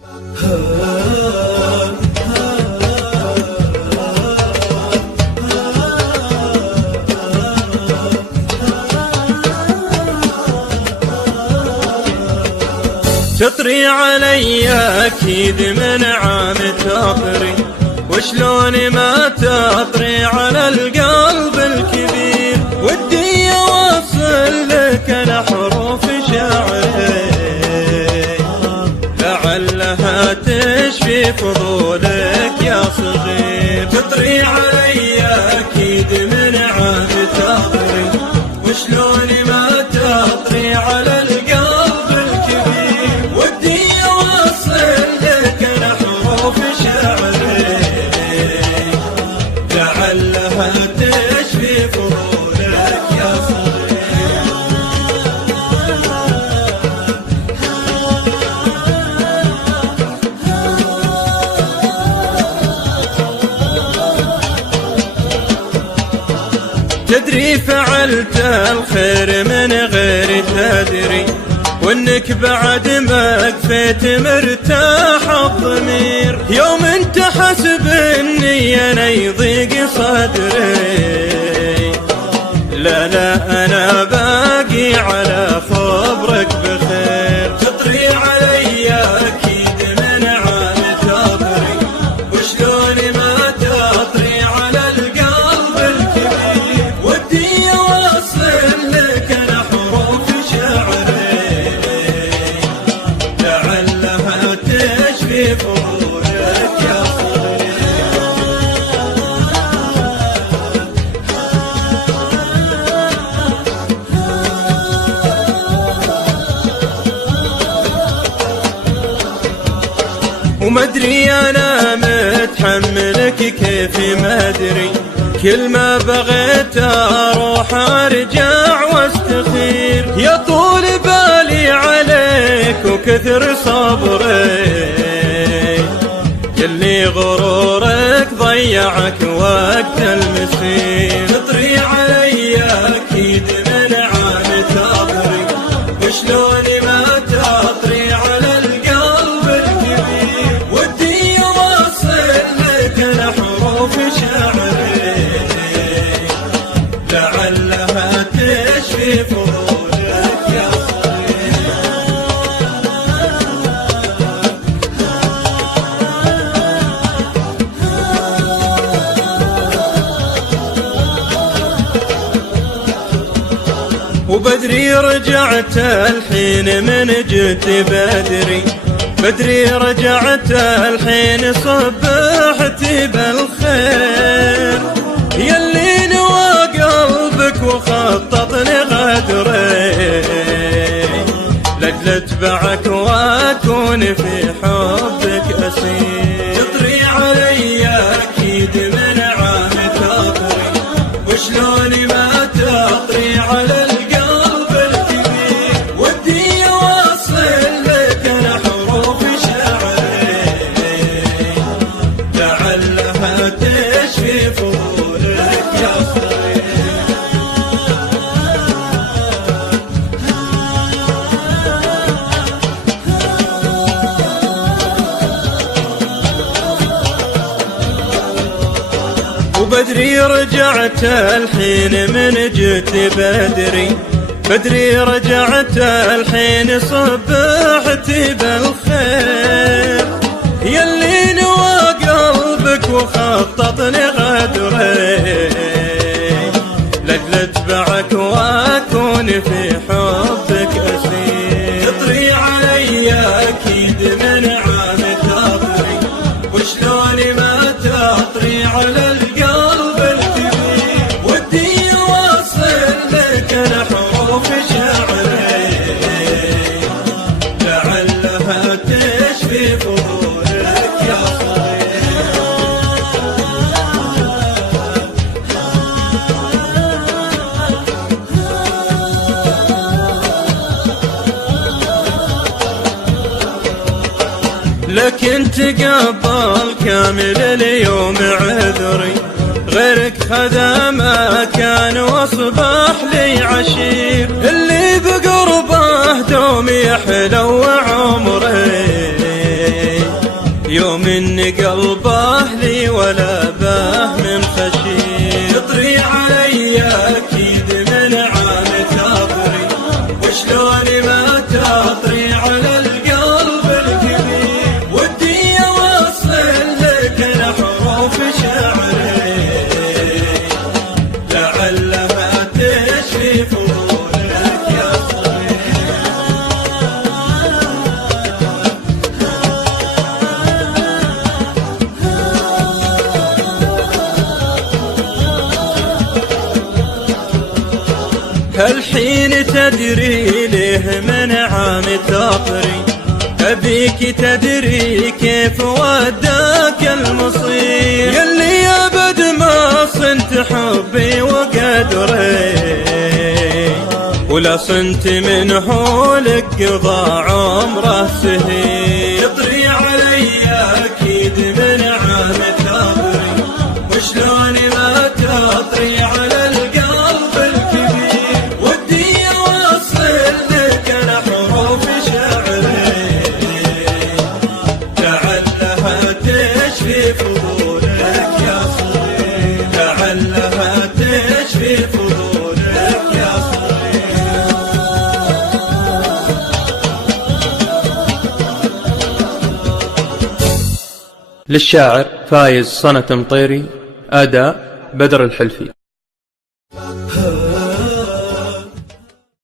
تطري علي أكيد من عام تطري، وشلون ما تطري على القلب الكبير، ودي أوصل لك أنا حروف شعري لعلها تشفي فضولك يا صغير. تطري علي أكيد من عام تطري، وشلون ما تطري على القلب الكبير، ودي أوصل لك أنا حروف شعري لعلها تشفي فضولك يا صغير. تدري فعلت الخير من غير تدري، وانك بعد ما كفيت مرتاح الضمير، يوم انت حسب اني انا يضيق صدري، لا لا انا باقي على خبرك بخير. تطري علي اكيد من عام تطري، وشلون ما تطري على القلب الكبير، ودي اوصل لك انا حروف شعري لعلها تشفي فضولك يا صغير. ومدري انا متحملك كيف ما ادري، كل ما بغيت اروح ارجع واستخير، يا طول بالي عليك وكثر صبري، يلي غرورك ضيعك وقت المسير. تطري علي اكيد من عام تطري، وشلون ما تطري على القلب الكبير، ودي اوصل لك انا حروف شعري لعلها تشفي فضولك يا صغير. وبدري رجعت الحين من جيت بدري، بدري رجعت الحين صبحت بالخير، يلي نوى قلبك وخطط لغدري، لجل اتبعك واكون في حبك اسير. تطري علي اكيد من عام تطري، وشلون ما تطري على القلب الكبير، ودي اوصل لك انا حروف شعري لعلها تشفي فضولك يا صغير. وبدري رجعت الحين من جيت بدري، بدري رجعت الحين صبحت بالخير، يلي نوى قلبك وخطط لغدري، لجل اتبعك واكون في حبك اسير. تطري علي اكيد من عام تطري، وشلون ما تطري على القلب الكبير، ودي اوصل لك انا حروف شعري لعلها تشفي فضولك يا صغير. لكن تقبل كامل اليوم عذري، غيرك خذا مكان واصبح لي عشير، اللي بقربه دوم يحلو عمري، يوم إن قلبه لي ولا باه من خشير. تطري علي أكيد من عام تطري، وشلون ما تطري على القلب الكبير. ودي أوصل لك الحروف شعري لعلها تشفي فضولك يا صغير. هالحين تدري ليه من عام تطري، أبيك تدري كيف وداك المصير. يلي أبد ما صنت حبي وقدري، ولا صنت من حولك ضاع عمره سهير. تطري علي أكيد من عام تطري، وشلون ما تطري على القلب الكبير. ودي أوصل لك الحروف شعري لعلها تشفي فضولك يا صغير، لعلها تشفي فضولك يا صغير. للشاعر فايز صنة مطيري، أداء بدر الحلفي.